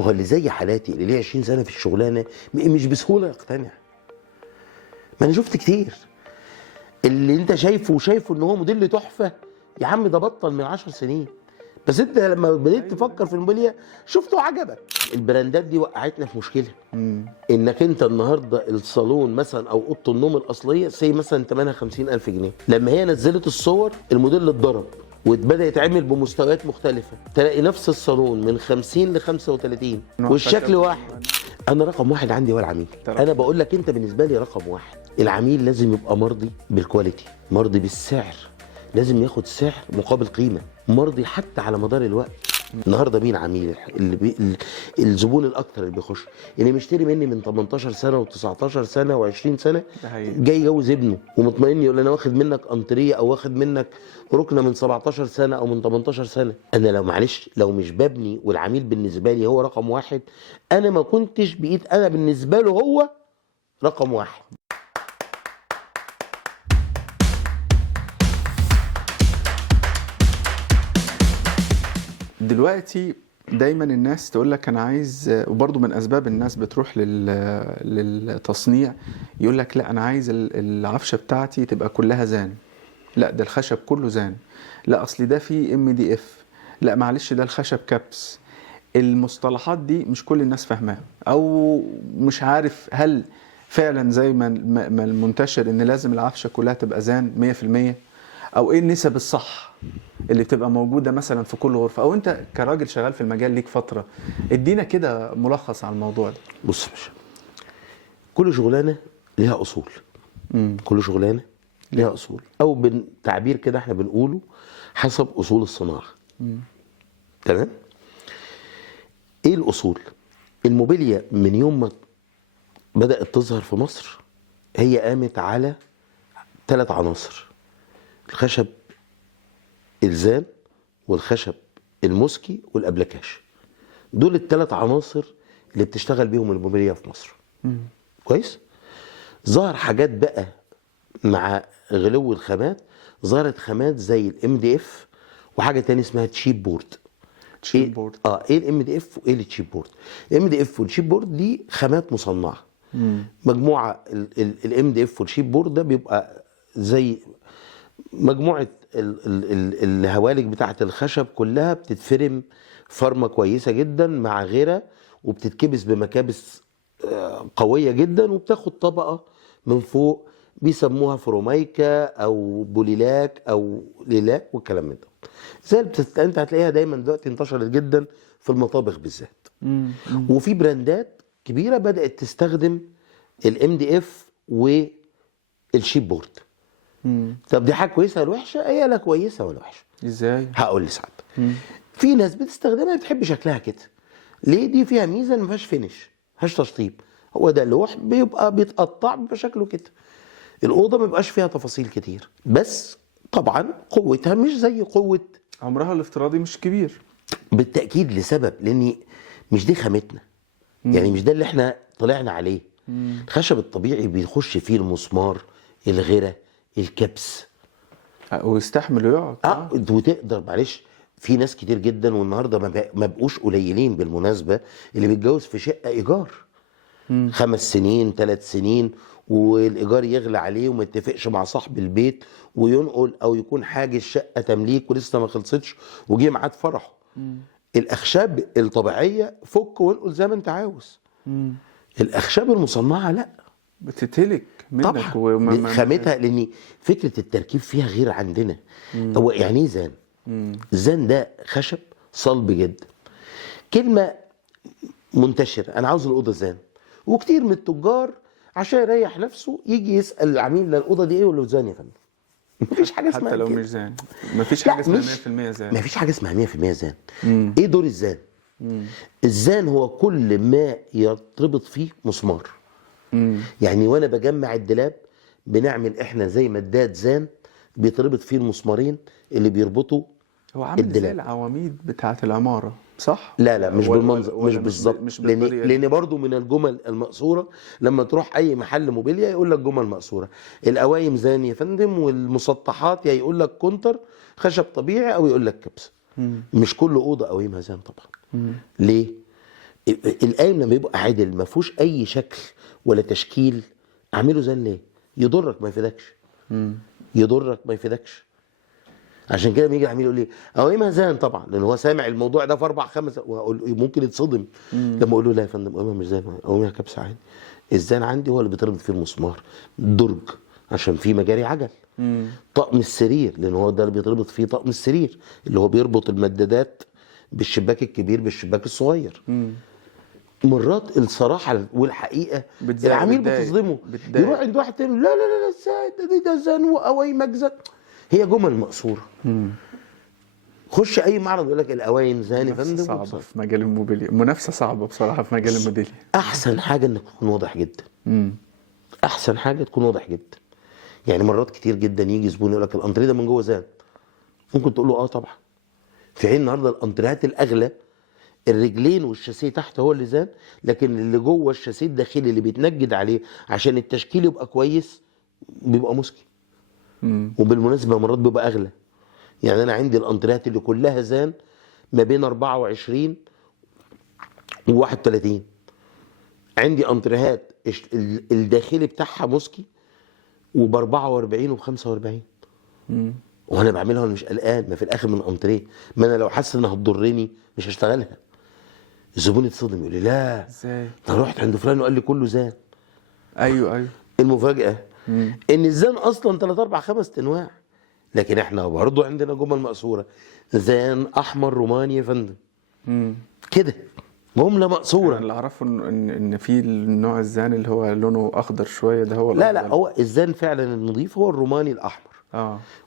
ما هو اللي زي حالاتي اللي ليه 20 سنه في الشغلانه مش بسهوله يقتنع. ما انا شفت كتير. اللي انت شايفه ان هو موديل تحفه، يا عم ده بطل من 10 سنين، بس انت لما بديت تفكر في الموبيليا شفته عجبك. البراندات دي وقعتنا في مشكله. انك انت النهارده الصالون مثلا او اوضه النوم الاصليه مثلا ثمنها 50,000 جنيه، لما هي نزلت الصور الموديل اتضرب وبدا يتعمل بمستويات مختلفه، تلاقي نفس الصالون من 50 ل 35 والشكل واحد. انا رقم واحد عندي هو العميل. انا بقول لك انت بالنسبه لي رقم واحد. العميل لازم يبقى مرضي بالكواليتي، مرضي بالسعر، لازم ياخد سعر مقابل قيمه، مرضي حتى على مدار الوقت. النهارده مين عميل الزبون الاكتر اللي بيخش؟ اللي مشتري مني من 18 سنه و19 سنه و20 سنه، جاي يجوز ابنه ومطمئن يقول انا واخد منك انتريه او واخد منك ركنه من 17 سنه او من 18 سنه. انا لو معلش لو مش ببني والعميل بالنسبه لي هو رقم واحد، انا ما كنتش بقيت انا بالنسبه له هو رقم واحد. دلوقتي دايما الناس تقول لك انا عايز، وبرضه من اسباب الناس بتروح للتصنيع يقول لك لا انا عايز العفشه بتاعتي تبقى كلها زان، لا ده الخشب كله زان، لا اصل ده فيه MDF، لا معلش ده الخشب كبس. المصطلحات دي مش كل الناس فاهماها، او مش عارف هل فعلا زي ما المنتشر ان لازم العفشه كلها تبقى زان 100%، او ايه النسب الصح اللي بتبقى موجوده مثلا في كل غرفه. او انت كراجل شغال في المجال ليك فتره، ادينا كده ملخص على الموضوع ده. بص يا باشا، كل شغلانه ليها اصول. كل شغلانه ليها اصول، او بالتعبير كده احنا بنقوله حسب اصول الصناعه. تمام. ايه الاصول؟ الموبيليا من يوم ما بدات تظهر في مصر هي قامت على 3 عناصر: الخشب الزان والخشب المسكي والابلكاش. دول ال3 عناصر اللي بتشتغل بيهم الموبيليا في مصر. كويس. ظهر حاجات بقى مع غلو الخامات، ظهرت خامات زي الMDF وحاجه تاني اسمها تشيب بورد. بورد. ايه الMDF وايه التشيب بورد؟ الMDF والتشيب بورد دي خامات مصنعه. مجموعه الMDF والتشيب بورد ده بيبقى زي مجموعه الهوالك بتاعه الخشب كلها بتتفرم فرمه كويسه جدا مع غيره، وبتتكبس بمكابس قويه جدا، وبتاخد طبقه من فوق بيسموها فرومايكا او بوليلاك او ليلاك والكلام من ده. زي انت هتلاقيها دايما دلوقتي انتشرت جدا في المطابخ بالذات. وفي براندات كبيره بدات تستخدم الMDF والشيب بورد. طب دي حاجه كويسه ولا وحشه؟ هي لا كويسه ولا وحشه. ازاي؟ هقول لسعادتك. في ناس بتستخدمها بتحب شكلها كده. ليه؟ دي فيها ميزه ما فيهاش فينش، ما فيهاش تشطيب. هو ده لوح بيبقى بيتقطع بيبقى شكله كده. الاوضه ما بيبقاش فيها تفاصيل كتير، بس طبعا قوتها مش زي قوه. عمرها الافتراضي مش كبير بالتاكيد، لسبب لان مش دي خامتنا. يعني مش ده اللي احنا طلعنا عليه. الخشب الطبيعي بيخش فيه المسمار، الغيره، الكبس، ويستحمل ويقعد. وتقدر معلش. في ناس كتير جدا والنهارده ما بقوش قليلين بالمناسبه اللي بيتجوز في شقه ايجار 5 سنين 3 سنين، والايجار يغلى عليه وما يتفقش مع صاحب البيت وينقل، او يكون حاجز شقه تمليك ولسه ما خلصتش وجه ميعاد فرحه. الاخشاب الطبيعيه فك وانقل زي ما انت عاوز. الاخشاب المصنعه لا، بتتهلك منك طبعا خامتها، لان فكره التركيب فيها غير عندنا. هو يعني ايه زان؟ الزان ده خشب صلب جدا. كلمه منتشره، انا عاوز الاوضه زان، وكتير من التجار عشان يريح نفسه يجي يسال العميل الاوضه دي ايه، يقول له زان يا فندم. مفيش حاجه اسمها حتى لو كده. مش زان، مفيش حاجه اسمها 100% زان. مفيش حاجه اسمها 100% زان. ايه دور الزان؟ الزان هو كل ما يرتبط فيه مسمار. يعني وانا بجمع الدولاب بنعمل احنا زي مداد زان بيتربط فيه المسمارين اللي بيربطوا هو عامل زي العواميد بتاعه العماره، صح؟ لا مش بالمنظر، مش بالظبط. لان برضو من الجمل المقصوره لما تروح اي محل موبيليا يقول لك جمل مقصوره: القوايم زان يا فندم، والمسطحات يا يقول لك كونتر خشب طبيعي او يقول لك كبس. مش كل اوضه قوايمها زان طبعا. ليه؟ القايم لما يبقى عادل ما فيهوش اي شكل ولا تشكيل، اعمله زان ليه؟ يضرك ما يفيدكش. يضرك ما يفيدكش. عشان كده بيجي العميل يقول لي قوامها زان، طبعا لان هو سامع الموضوع ده في 4 5 ممكن يتصدم لما اقول له لا يا فندم قوامها مش زان، قوامها كبسه عادي. الزان عندي هو اللي بيتربط فيه المسمار، درج عشان فيه مجاري عجل، طقم السرير لان هو ده اللي بيتربط فيه طقم السرير اللي هو بيربط المدادات بالشباك الكبير بالشباك الصغير. مرات الصراحه والحقيقه العميل بتصدمه، يروح عند واحد تاني لا لا لا ازاي ده زان وقوايمك زان. هي جمل مقصوره. خش اي معرض يقول لك القوايم زان يا فندم. صعبه في مجال الموبيليا، منافسه صعبه بصراحه في مجال الموبيليا. احسن حاجه انك تكون واضح جدا. احسن حاجه تكون واضح جدا. يعني مرات كتير جدا يجي زبون يقول لك الانتريه ده من جوه زان، ممكن تقول له اه طبعا، في حين النهارده الانتريهات الاغلى الرجلين والشاسيه تحت هو اللي زان، لكن اللي جوه الشاسيه الداخلي اللي بيتنجد عليه عشان التشكيل يبقى كويس بيبقى مسكي. وبالمناسبه مرات بيبقى اغلى. يعني انا عندي الانتريهات اللي كلها زان ما بين 24 و 31، عندي انتريهات الداخلي بتاعها مسكي وب 44 وب 45. وانا بعملها وانا مش قلقان، ما في الاخر من انتريه، ما انا لو حاسس انها هتضرني مش هشتغلها. الزبون يتصدم يقول لي لا ازاي؟ انا رحت عند فلان وقال لي كله زان. ايوه المفاجاه ان الزان اصلا 3 4 5 انواع، لكن احنا برضه عندنا جمل مقصوره. زان احمر روماني يا فندم. كده جمله مقصوره. اللي اعرفه ان في النوع الزان اللي هو لونه اخضر شويه ده هو لا هو الزان فعلا النظيف هو الروماني الاحمر.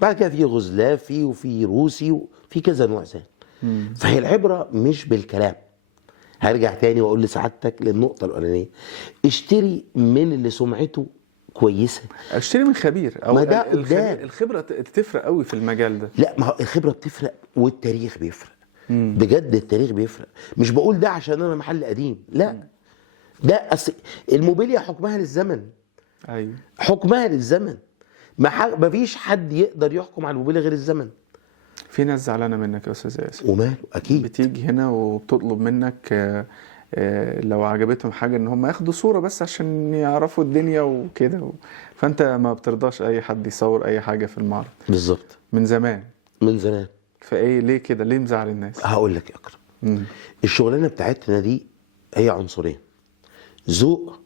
بعد كده في غزلافي وفي روسي وفي كذا نوع زان. فهي العبره مش بالكلام. هرجع تاني واقول لسعادتك للنقطه الاولانيه، اشتري من اللي سمعته كويسه، اشتري من خبير او ما ده الخبره تفرق قوي في المجال ده. لا ما هو الخبره بتفرق والتاريخ بيفرق. بجد التاريخ بيفرق. مش بقول ده عشان انا محل قديم، لا ده الموبيليا حكمها للزمن. ايوه حكمها للزمن. ما فيش حد يقدر يحكم على الموبيليا غير الزمن. في ناس زعلانه منك يا استاذ ياسر، وماله اكيد بتيجي هنا وبتطلب منك لو عجبتهم حاجه ان هم ياخدوا صوره بس عشان يعرفوا الدنيا وكده فانت ما بترضاش اي حد يصور اي حاجه في المعرض. بالظبط. من زمان. فايه ليه كده؟ ليه مزعل الناس؟ هقول لك يا اكرم، الشغلانه بتاعتنا دي هي عنصرين، ذوق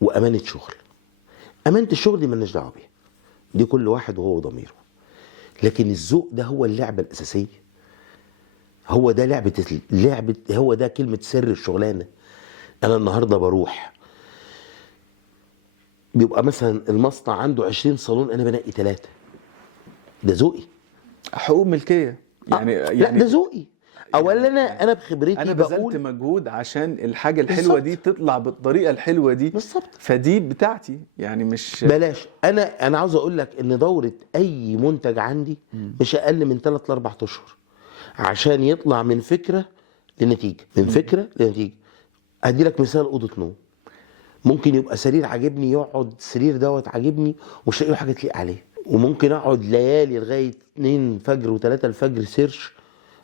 وامانه شغل. امانه الشغل دي مالناش دعوه بيها، دي كل واحد وهو ضميره. لكن الذوق ده هو اللعبه الاساسيه، هو ده لعبه هو ده كلمه سر الشغلانه. انا النهارده بروح بيبقى مثلا المصنع عنده 20 صالون، انا بنقي 3، ده ذوقي. حقوق ملكيه يعني لا ده ذوقي. اولا انا بخبرتي انا بذلت مجهود عشان الحاجه الحلوه دي تطلع بالطريقه الحلوه دي بالظبط، فدي بتاعتي يعني مش بلاش. انا عاوز اقول لك ان دوره اي منتج عندي مش اقل من 3 ل 4 اشهر عشان يطلع من فكره لنتيجه، من فكره لنتيجه. ادي لك مثال، اوضه نوم ممكن يبقى سرير عاجبني، يقعد السرير دوت عاجبني ومش لاقي له حاجه تليق عليه، وممكن اقعد ليالي لغايه 2 الفجر و3 الفجر سيرش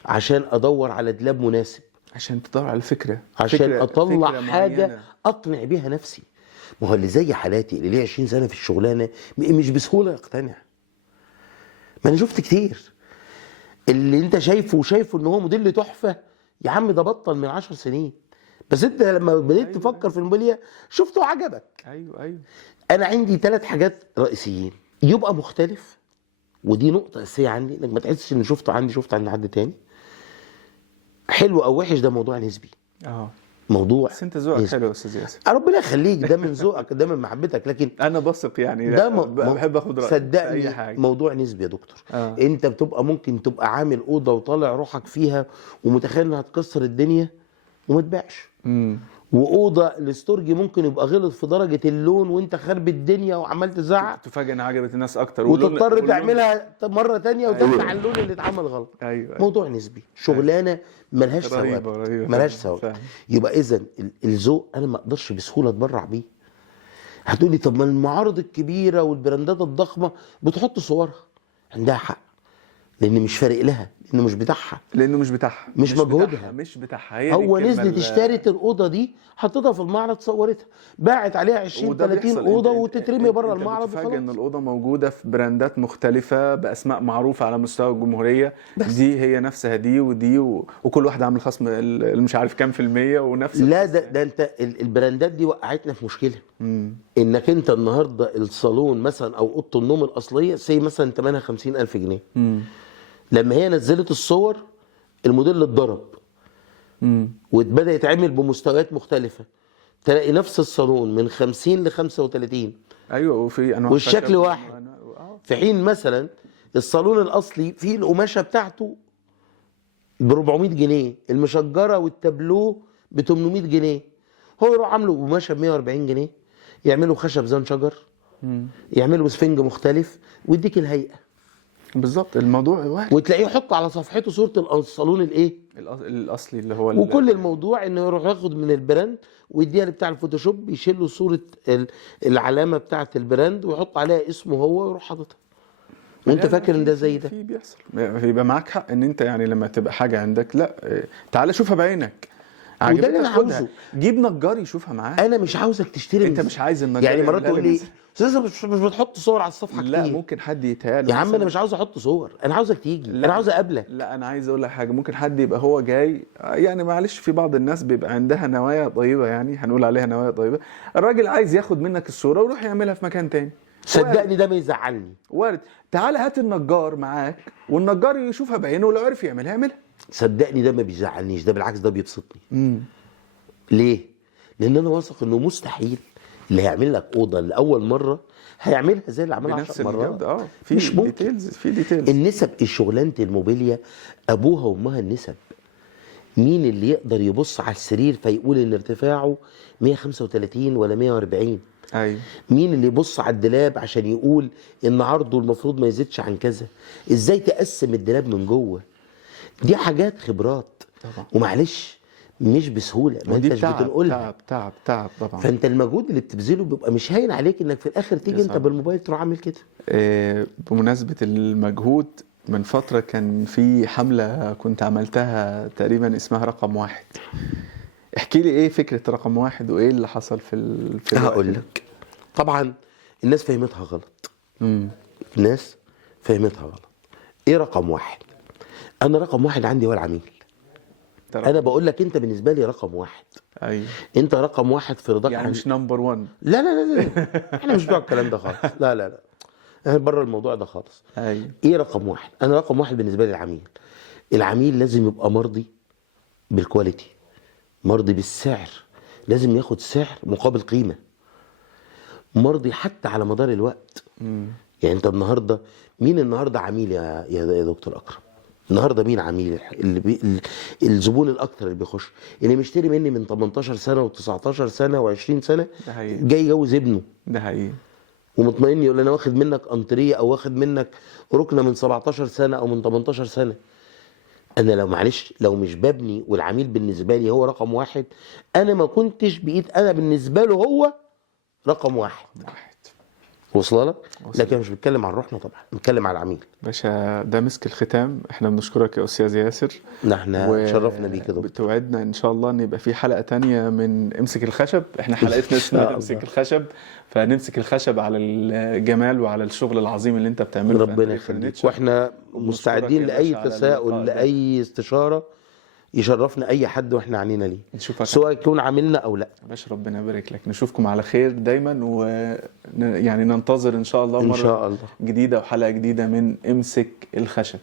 عشان ادور على دولاب مناسب، عشان تدور على الفكره، عشان اطلع فكرة حاجه معينة اقنع بيها نفسي. ما هو اللي زي حالاتي اللي ليه 20 سنه في الشغلانه مش بسهوله يقتنع. ما انا شفت كتير اللي انت شايفه ان هو موديل تحفه، يا عم ده بطل من 10 سنين، بس انت لما بديت تفكر في الموبيليا شفته عجبك. ايوه انا عندي 3 حاجات رئيسيين، يبقى مختلف، ودي نقطه اساسيه عندي، انك ما تحسش ان شفته عند حد تاني. حلو او وحش ده موضوع نسبي. موضوع بس انت ذوقك حلو يا استاذ ياسر، ربنا يخليك، ده من ذوقك، ده من محبتك، لكن انا بثق يعني ده بحب اخد رايك صدقني في اي حاجه. موضوع نسبي يا دكتور. انت بتبقى ممكن تبقى عامل اوضه وطالع روحك فيها ومتخيل انها هتكسر الدنيا وما تبيعش، واوضه الاستورجي ممكن يبقى غلط في درجه اللون وانت خرب الدنيا وعمال تزعق، تفاجئ ان عجبت الناس اكتر وتضطر تعملها مره ثانيه وترجع على اللون اللي اتعمل غلط. أيوة. موضوع نسبي، شغلانه ملهاش ثواب، ملهاش ثواب. يبقى اذا الذوق انا ما اقدرش بسهوله اتبرع بيه. هتقولي طب ما المعارض الكبيره والبراندات الضخمه بتحط صورها، عندها حق، لان مش فارق لها، لانه مش بتاعها، لانه مش بتاعها، مش مجهودها. مش بتاعها. هي دي هو الكلمة نزلت اشترت الاوضه دي، حطيتها في المعرض، صورتها، باعت عليها 20 وده 30 بيحصل. اوضه انت وتترمي بره المعرض بتفاجئ ان وخلاص. الاوضه موجوده في براندات مختلفه باسماء معروفه على مستوى الجمهوريه، دي هي نفسها دي ودي وكل واحد عامل خصم مش عارف كام في المية ونفس لا ده انت البراندات دي وقعتنا في مشكله. مم. انك انت النهارده الصالون مثلا او اوضه النوم الاصليه مثلا ثمنها 50,000 جنيه. مم. لما هي نزلت الصور الموديل اتضرب وبدا يتعمل بمستويات مختلفه، تلاقي نفس الصالون من 50 ل 35. ايوه، وفي انواع والشكل خشب واحد. في حين مثلا الصالون الاصلي فيه القماشه بتاعته ب 400 جنيه، المشجره والتابلوه ب 800 جنيه. هو يروح عامله قماشه ب 140 جنيه، يعملوا خشب زان شجر، يعملوا سفنج مختلف ويديك الهيئه. بالظبط، الموضوع واحد. وتلاقيه يحط على صفحته صوره الصالون الايه الاصلي اللي هو وكل الموضوع انه يروح ياخد من البراند ويديها بتاع الفوتوشوب، يشيل له صوره العلامه بتاعه البراند ويحط عليها اسمه هو ويروح حاططها. وانت فاكر ان ده زي ده؟ في بيحصل. يبقى معاك حق ان انت يعني لما تبقى حاجه عندك، لا تعالى شوفها بعينك، وده اللي انا خدها. عاوزه. جيب نجار يشوفها معاك. انا مش عاوزك تشتري انت مش عايز النجار يعني مرات يعملها تقول لي لك. استاذ مش بتحط صور على الصفحه لا كتير. ممكن حد يتهيأ يا عم انا مش عاوز احط صور، انا عاوزك تيجي، انا عاوز اقابلك. لا انا عايز اقول لك حاجه، ممكن حد يبقى هو جاي يعني معلش، في بعض الناس بيبقى عندها نوايا طيبه، يعني هنقول عليها نوايا طيبه، الراجل عايز ياخد منك الصوره ويروح يعملها في مكان تاني. صدقني ده ما يزعلني. وارد. تعالى هات النجار معاك والنجار يشوفها بعينه، ولو عرف يعملها يعملها. صدقني ده ما بيزعلنيش، ده بالعكس ده بيبسطني. ليه؟ لان انا واثق انه مستحيل اللي هيعمل لك اوضه لاول مره هيعملها زي اللي عملها 10 مرات. في مش ممكن. ديتيلز، في ديتيلز. النسب، الشغلانه الموبيليا ابوها وامها النسب. مين اللي يقدر يبص على السرير فيقول ان ارتفاعه 135 ولا 140؟ ايوه. مين اللي يبص على الدولاب عشان يقول ان عرضه المفروض ما يزيدش عن كذا؟ ازاي تقسم الدولاب من جوه؟ دي حاجات خبرات طبعا. ومعلش مش بسهوله، ما انتش بتنقلها. تعب طبعا. فانت المجهود اللي بتبذله بيبقى مش هين عليك انك في الاخر تيجي انت بالموبايل تروح عامل كده. بمناسبه المجهود، من فتره كان في حمله كنت عملتها تقريبا اسمها رقم واحد. احكي لي ايه فكره رقم واحد وايه اللي حصل في هقول لك. طبعا الناس فهمتها غلط. الناس فهمتها غلط. ايه رقم واحد؟ انا رقم واحد عندي هو العميل. انا بقول لك انت بالنسبه لي رقم واحد. ايوه. انت رقم واحد في رضاك يعني مش نمبر 1. لا لا لا لا احنا مش بتوع الكلام ده خالص. لا لا لا احنا بره الموضوع ده خالص. ايوه. ايه رقم واحد؟ انا رقم واحد بالنسبه لي العميل. العميل لازم يبقى مرضي بالكواليتي، مرضي بالسعر، لازم ياخد سعر مقابل قيمه، مرضي حتى على مدار الوقت. يعني انت النهارده مين النهارده عميل يا دكتور اكرم؟ النهارده مين عميل؟ الزبون الاكتر اللي بيخش، اللي مشتري مني من 18 سنه و19 سنه و20 سنه، جاي يجوز ابنه. ده حقيقي. ومطمئن يقول انا واخد منك انطريه او واخد منك ركنه من 17 سنه او من 18 سنه. انا لو معلش لو مش ببني والعميل بالنسبه لي هو رقم واحد، انا ما كنتش بقيت انا بالنسبه له هو رقم واحد. وصل لك؟ لكن مش بتكلم عن روحنا طبعا، بنتكلم على العميل. باشا ده مسك الختام، احنا بنشكرك يا استاذ ياسر. احنا شرفنا بيك كده. بتوعدنا ان شاء الله ان يبقى في حلقه تانية من امسك الخشب، احنا حلقتنا اسمها امسك الخشب، فنمسك الخشب على الجمال وعلى الشغل العظيم اللي انت بتعمله. ربنا يخليك، واحنا مستعدين لاي تساؤل لاي استشاره يشرفنا اي حد واحنا عنينا ليه، سواء يكون عاملنا او لا. باشا ربنا يبارك لك، نشوفكم على خير دايما، ويعني ننتظر ان شاء الله إن شاء الله جديده وحلقه جديده من امسك الخشب.